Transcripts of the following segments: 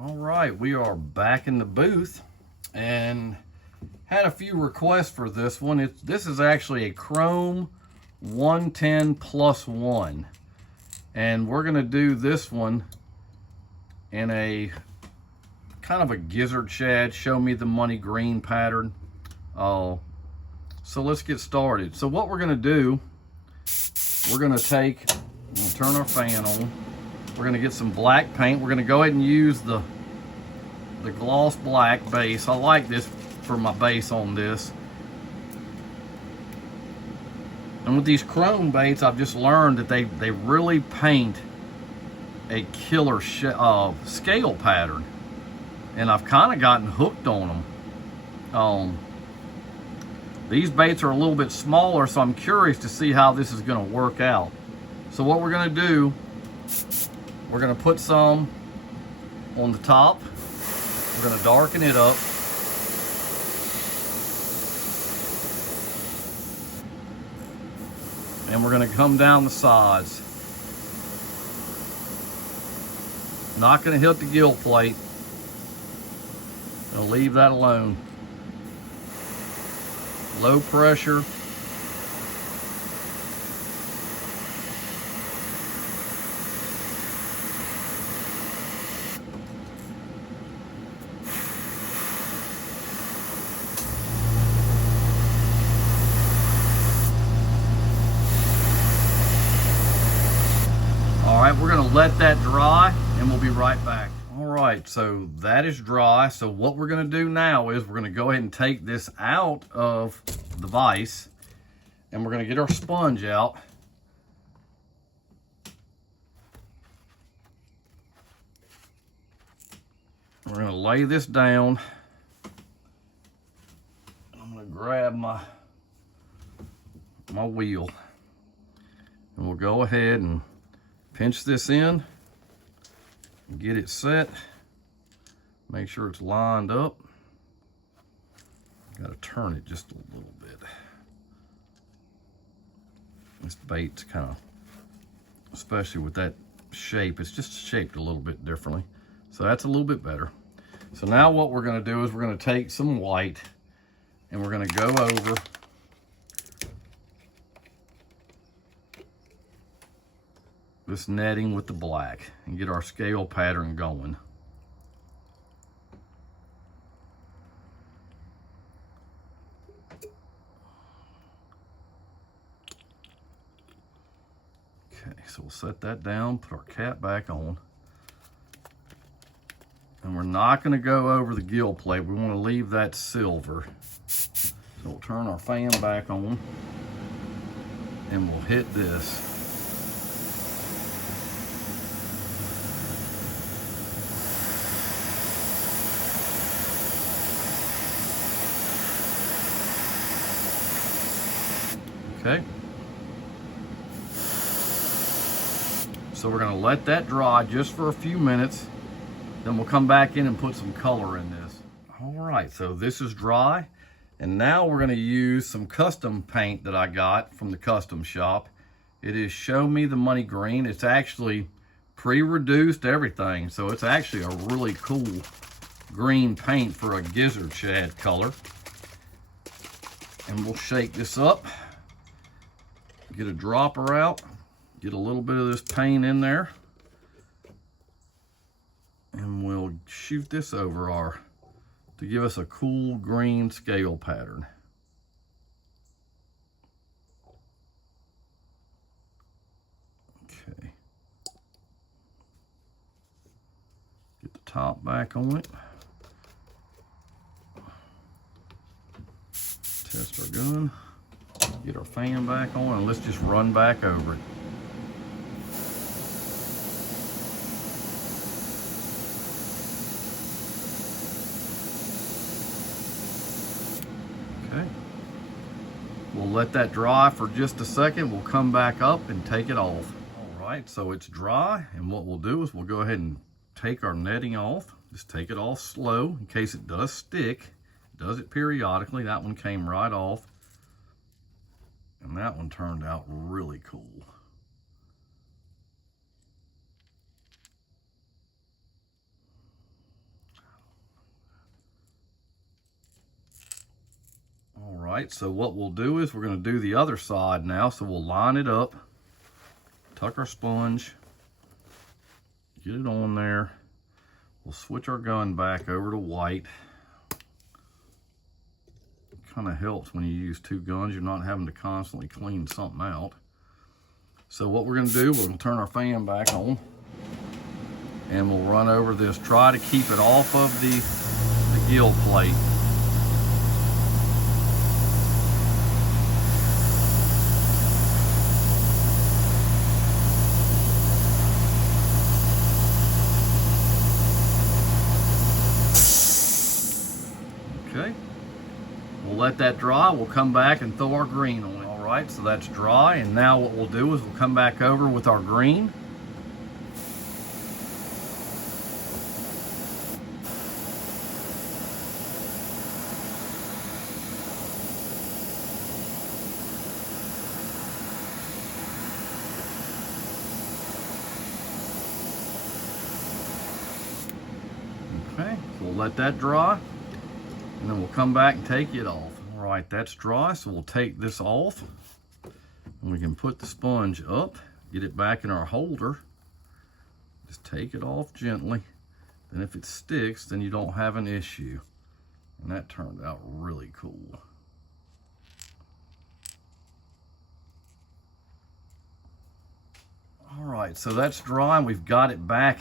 All right, we are back in the booth and had a few requests for this one. This is actually a Chrome 110 plus 1. And we're gonna do this one in a kind of a gizzard shad, show me the money green pattern. So let's get started. So what we're gonna do, we're gonna turn our fan on. We're gonna get some black paint. We're gonna go ahead and use the gloss black base. I like this for my base on this. And with these chrome baits, I've just learned that they really paint a killer scale pattern. And I've kind of gotten hooked on them. These baits are a little bit smaller, so I'm curious to see how this is gonna work out. So what we're gonna do, we're gonna put some on the top. We're gonna darken it up. And we're gonna come down the sides. Not gonna hit the gill plate. I'll leave that alone. Low pressure. All right, we're gonna let that dry and we'll be right back. All right, so that is dry. So what we're gonna do now is we're gonna go ahead and take this out of the vise and we're gonna get our sponge out. We're gonna lay this down. I'm gonna grab my wheel and we'll go ahead and pinch this in, get it set, make sure it's lined up. Got to turn it just a little bit. This bait's kind of, especially with that shape, it's just shaped a little bit differently. So that's a little bit better. So now what we're going to do is we're going to take some white and we're going to go over this netting with the black and get our scale pattern going. Okay, so we'll set that down, put our cap back on. And we're not gonna go over the gill plate. We wanna leave that silver. So we'll turn our fan back on and we'll hit this. Okay. So we're gonna let that dry just for a few minutes. Then we'll come back in and put some color in this. All right, so this is dry. And now we're gonna use some custom paint that I got from the custom shop. It is Show Me the Money Green. It's actually pre-reduced everything. So it's actually a really cool green paint for a gizzard shad color. And we'll shake this up. Get a dropper out, get a little bit of this paint in there, and we'll shoot this over to give us a cool green scale pattern. Okay. Get the top back on it. Test our gun. Get our fan back on and let's just run back over it. Okay. We'll let that dry for just a second. We'll come back up and take it off. All right, so it's dry, and what we'll do is we'll go ahead and take our netting off. Just take it off slow in case it does stick. It does it periodically. That one came right off. And that one turned out really cool. right, so what we'll do is we're going to do the other side now. So we'll line it up, tuck our sponge, get it on there. We'll switch our gun back over to white. Kind of helps when you use two guns. You're not having to constantly clean something out. So what we're going to do, we're going to turn our fan back on, and we'll run over this. Try to keep it off of the gill plate. Okay. We'll let that dry. We'll come back and throw our green on it. All right, so that's dry, and now what we'll do is we'll come back over with our green. Okay, so we'll let that dry, and then we'll come back and take it off. All right, that's dry, so we'll take this off, and we can put the sponge up, get it back in our holder. Just take it off gently. Then if it sticks, then you don't have an issue. And that turned out really cool. All right, so that's dry, and we've got it back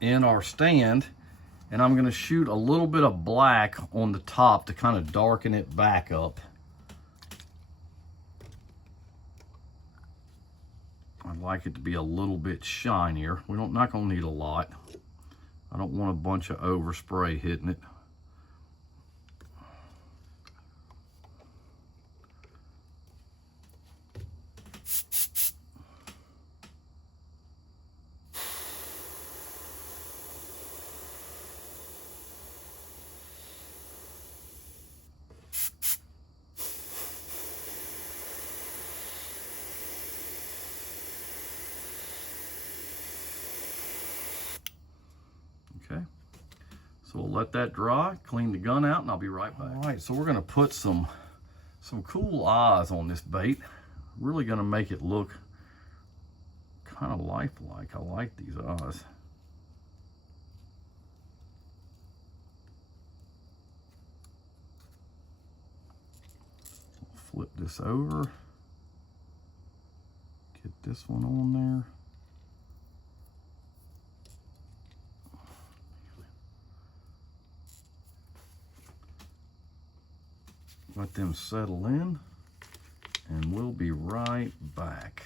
in our stand. And I'm going to shoot a little bit of black on the top to kind of darken it back up. I'd like it to be a little bit shinier. We're not going to need a lot. I don't want a bunch of overspray hitting it. Okay, so we'll let that dry, clean the gun out, and I'll be right back. All right, so we're gonna put some cool eyes on this bait. Really gonna make it look kind of lifelike. I like these eyes. Flip this over, get this one on there. Let them settle in, and we'll be right back.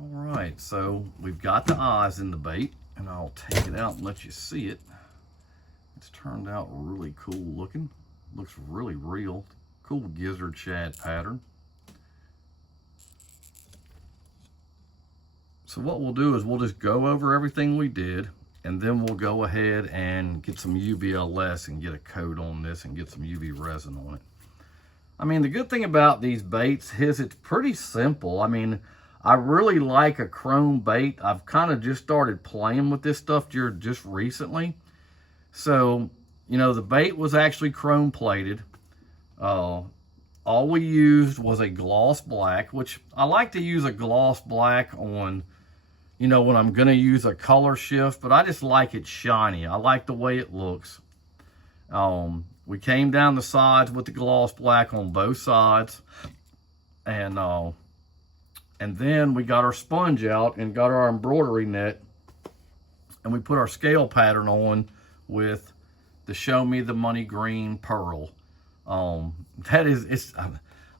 All right, so we've got the eyes in the bait, and I'll take it out and let you see it. It's turned out really cool looking. Looks really real. Cool gizzard shad pattern. So what we'll do is we'll just go over everything we did, and then we'll go ahead and get some UVLS and get a coat on this and get some UV resin on it. I mean, the good thing about these baits is it's pretty simple. I mean, I really like a chrome bait. I've kind of just started playing with this stuff just recently. So, you know, the bait was actually chrome plated. All we used was a gloss black, which I like to use a gloss black on, you know, when I'm going to use a color shift, but I just like it shiny. I like the way it looks. We came down the sides with the gloss black on both sides, and then we got our sponge out and got our embroidery net, and we put our scale pattern on with the Show Me the Money green pearl. I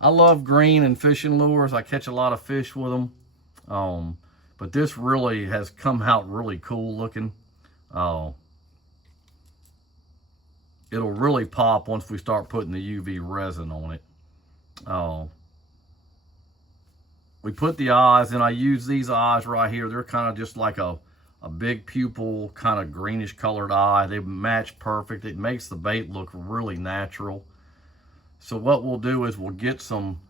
love green and fishing lures. I catch a lot of fish with them, but this really has come out really cool looking. It'll really pop once we start putting the UV resin on it. We put the eyes, and I use these eyes right here. They're kind of just like a big pupil, kind of greenish colored eye. They match perfect. It makes the bait look really natural. So what we'll do is we'll get some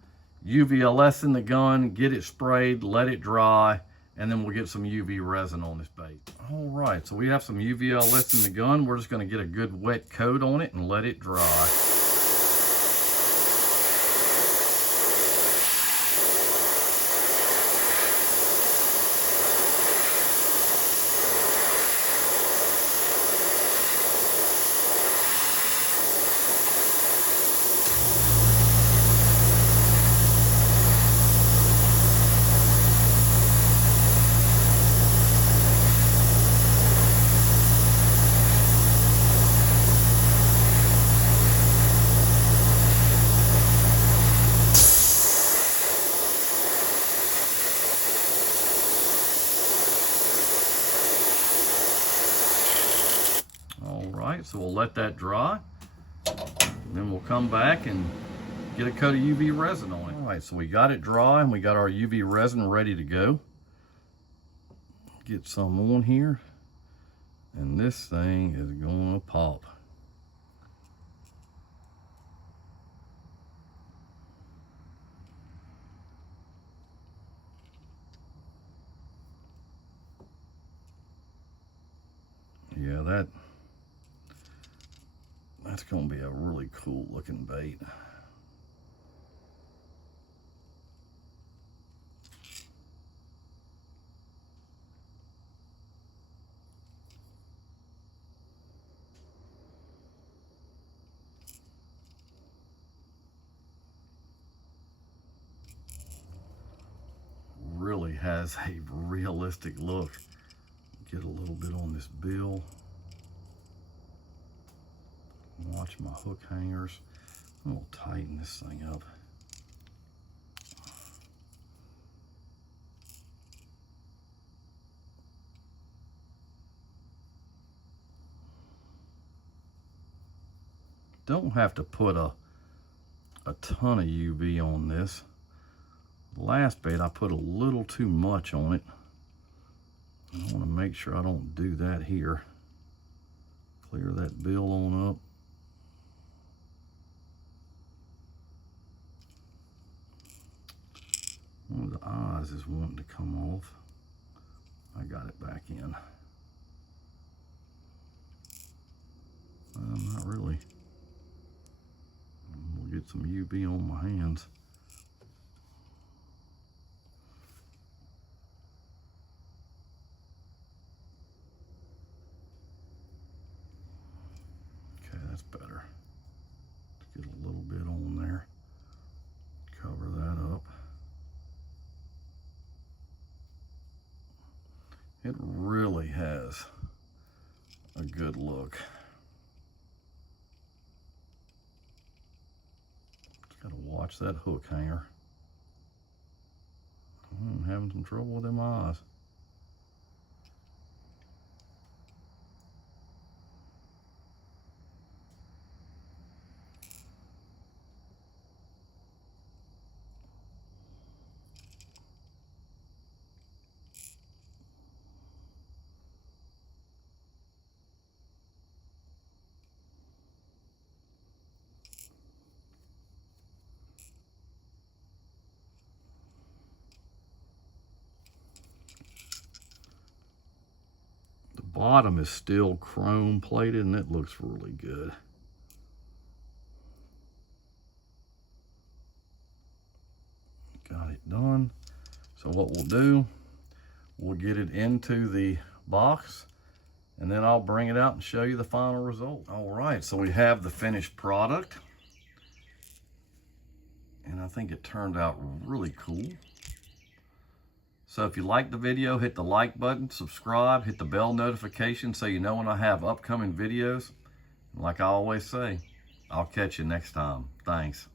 UVLS in the gun, get it sprayed, let it dry, and then we'll get some UV resin on this bait. All right, so we have some UVLS in the gun. We're just gonna get a good wet coat on it and let it dry. right, so we'll let that dry. Then we'll come back and get a coat of UV resin on it. All right, so we got it dry and we got our UV resin ready to go. Get some on here, and this thing is gonna pop. Yeah, that's gonna be a really cool looking bait. Really has a realistic look. Get a little bit on this bill. Watch my hook hangers. I'm gonna tighten this thing up. Don't have to put a ton of UV on this. The last bait I put a little too much on it. I want to make sure I don't do that here. Clear that bill on up. One of the eyes is wanting to come off. I got it back in. Not really. We'll get some UV on my hands. Okay, that's better. Let's get a little bit on there. Cover that up. It really has a good look. Just gotta watch that hook hanger. I'm having some trouble with them eyes. Bottom is still chrome plated and it looks really good. Got it done. So what we'll do, we'll get it into the box and then I'll bring it out and show you the final result. All right, so we have the finished product and I think it turned out really cool. So if you liked the video, hit the like button, subscribe, hit the bell notification so you know when I have upcoming videos. And like I always say, I'll catch you next time. Thanks.